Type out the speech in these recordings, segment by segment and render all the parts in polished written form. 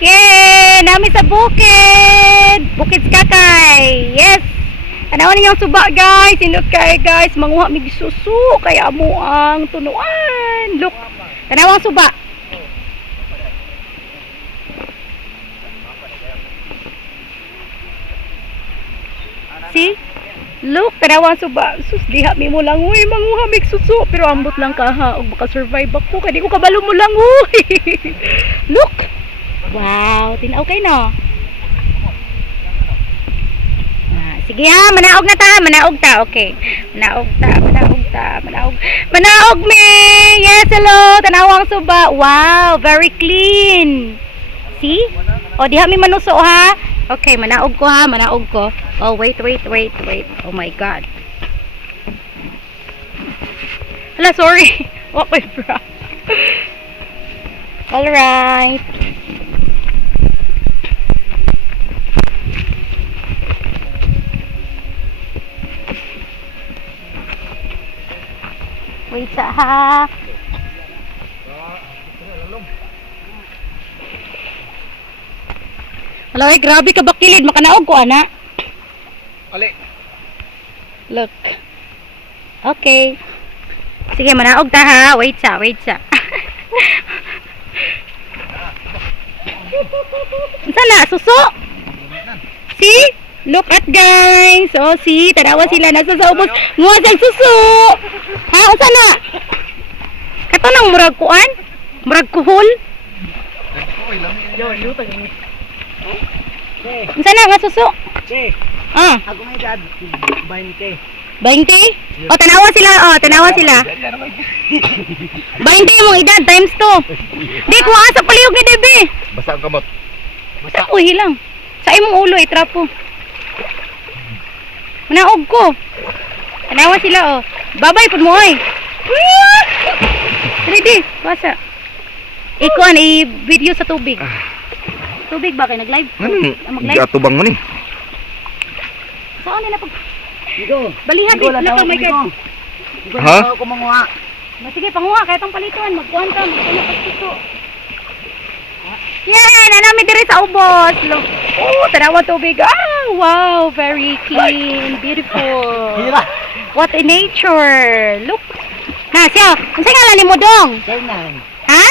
Yay! Nami sa bukid! Bukid Kakay! Yes! Tanawan niyo ang suba guys! Indot kay guys! Manguha mig susu! Kaya mo ang tunuan! Look! Tanawang suba! See? Look! Tanawang suba! Sus! Diha mi mo lang! Uy! Manguha mig susu! Pero ambot lang ka ha! O baka survive ako! Kaya di ko kabalo mo lang! Uy! Look! Wow, tinaw kayo no. Sige ha, manaog na ta, manaog ta. Okay. Manaog ta. Manaog me. Yes, hello. Tanawang suba. Wow, very clean. See? O diha mi manuso ha. Okay, manaog ko ha, manaog ko. Oh, wait. Oh my god. Hala, sorry. Okay, bro. All right. Wait sa ha. Hello, grabe ka bakilid. Makanaog ko, ana. Ali. Look. Okay. Sige, manaog ta ha. Wait sa. Sana, suso. See? Look at guys. Oh, see? Tanawa sila. Nasa sa ubos. Nguha sa suso. Ha? O sana? Kato nang murag kuan? Murag kuhol? Sana nga suso? Ah. Ako may dad. 20. 20? O, tanawa sila. O, tanawa sila. 20 mong edad times 2. Di, kuha sa palihog ni Debe. Basa ang kamot. Uy, hilang. Sa imong ulo, itrapo. Manaog ko. Tanawa sila, oh. Babay, pud mo, oy. Ready, basa. Ikuan, i-video sa tubig. Tubig ba kayo? Nag-live? Mag-live? Atubang mo ni. Saan nila pag... Balihan, laka, my God. Ha? Ako manguha. Sige, panguha, kaya itong palituan. Magkuhan ka, magkuhan ka pagsuso. Yan, nanami diri sa ubos. Look. Oh, tanawa tubig. Ah, wow, very clean, beautiful. What a nature. Look. Na, siya. Ang sa ngalan ni mo dong? Fernan. Ha?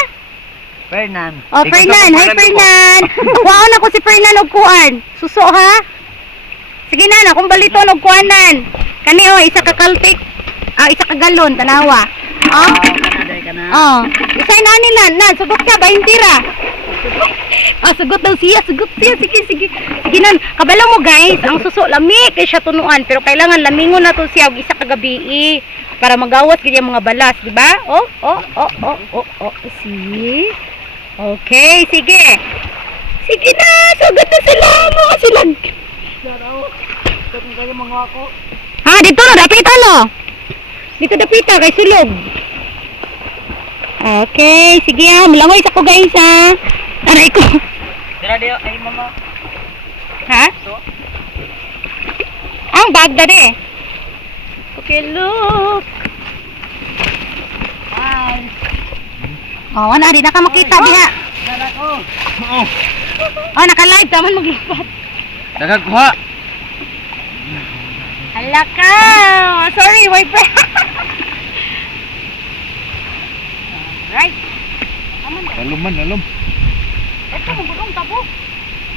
Fernan. Oh, Fernan. Hi, Fernan. Kuhaan ako si Fernan og kuan. Suso, ha? Sige na, kung balito og kuanan. Kani, oh, isa ka kaltik. Isa ka galon, tanawa. Oh? Oh. Isay na nila. Na, sugot ka, 20 ra. Sugot daw siya. Sige. Sige na. Kabalo mo guys, ang suso lami kay siya tunuan. Pero kailangan lamingon na to siya og isa ka gabi para magawas kaya mga balas, di ba? Oh. See? Okay, sige. Sige na, sugot na sila. Mga silag. Ha, dito na, dapita no. Dito dapita, kay sulog. Okay, sige ha. Mulangoy sa ko guys ha. Aray ko. Dira dio ay mama. Ha? Ang bagda de. Okay, look. Hi. Oh, na di na ka makita diha. Dara ko. Oh, naka-live taman maglipat. Nagagkuha. Hala ka. Sorry, wiper. Right. Aman ba? Lalom. Ito mo gudong tabo.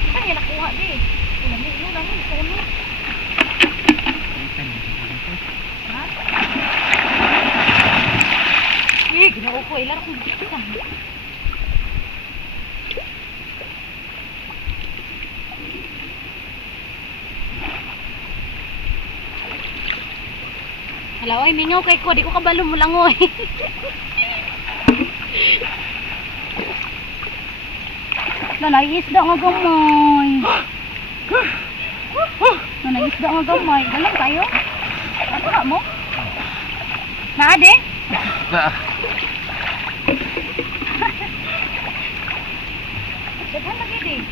Saan yan nakuha di? Lami. Tono. Ha? Ginoo ko. Ilar akong bukita. Hala, oy, mingaw kay ko. Di ko kabalo mo lang, oy. Nanayisda nga gamay. Nanayisda nga gamay. Dalang tayo? Ano na mo? Naade? Dagan lagi di.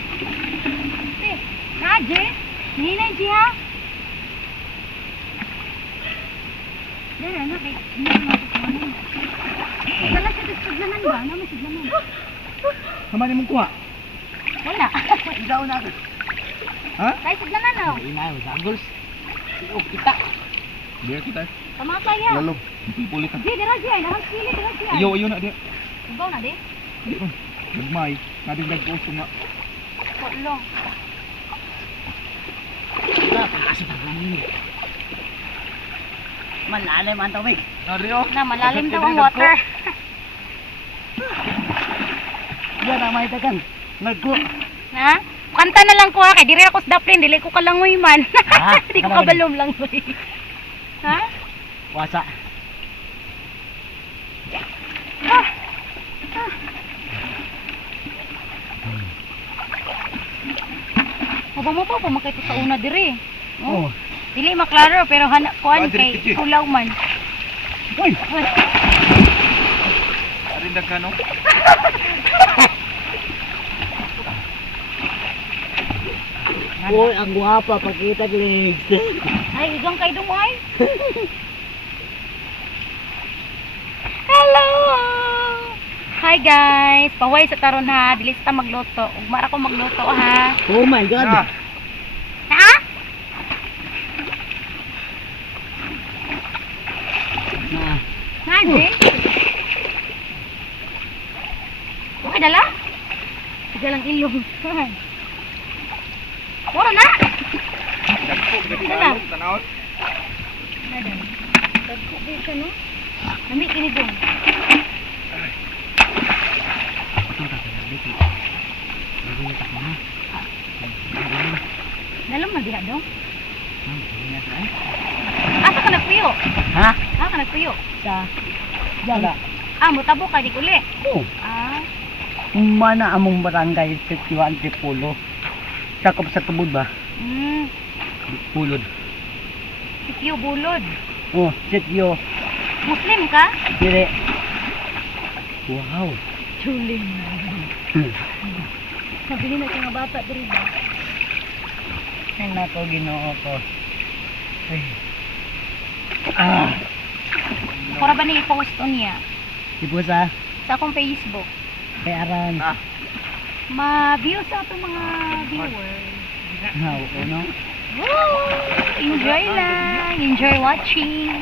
Naade? Hinay di ha? Dara na kay hindi mo ano. Dala sa siglanan ba? Naman siglanan. Sama ni mong kuha. Wala Ikaw na. Ha? Tay signalan na. Inayo, dagols. Oh, kita. Dia kita. Kamata ya. Lalu. Pulit. Di dira di ay nang sili dira di. Iyo iyo na dia. Ikaw na di. Gagmay. Nadigdag ko nga. Kolong. Wala, pagkasa pa namin. Malalim ang tubig. Nario. Na malalim daw ang water. Yan ang may dagan. Nagko. Ha? Kanta na lang ko ha kay diri ako sa daplin dili ko kalangoy man. Ah, Di ko kalangoy. kabalom lang ko. Ha? Wasa. Ah. Mo pa makita sa una diri. Oh. Dili maklaro pero hanak kuan Diri, kay diri. tulaw man. Uy. Uy, Arindag ka no. Uy, ang guwapa pakita legs. Ay, igang kay dumoy. Hello! Hi guys! Paway sa taron ha. Dili sa ta magluto. Ugma ako magluto ha. Oh my god. Na. Ha? Na. Nadi? Okay dala? Tiga lang ilong. Mura na! Dagko gid Wala. tanawon. Nada. Tagko dito no? Nami kini dong. Dalam na diha dong. Asa ka nagpuyo? Ha? Ha ka nagpuyo? Sa. Jaga. Ah, mutabo ka di uli. Oh. Ah, Mana among barangay Setiwan Tripulo. Sakop sa tubod ba? Pulod. Sikyo bulod. Oh, Setyo. Muslim ka? Dire. Wow. Chuling. Mabili na siya nga bata diri ba? Ay nako Ginoo ko. Ay. Ah. Para ba ni i-post on niya? Ibu sa Sa akong Facebook. bayaran. Ah. Ma-view sa ato mga viewers. Ha, no? Woo! Enjoy lang. Enjoy watching.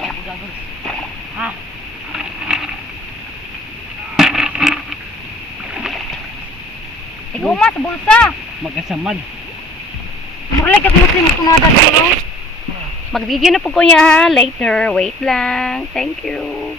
Ah. Ikaw ma sa bulsa. Magkasamad. Murag kag Muslim kunada dito. Mag-video na po ko niya ha. Later. Wait lang. Thank you.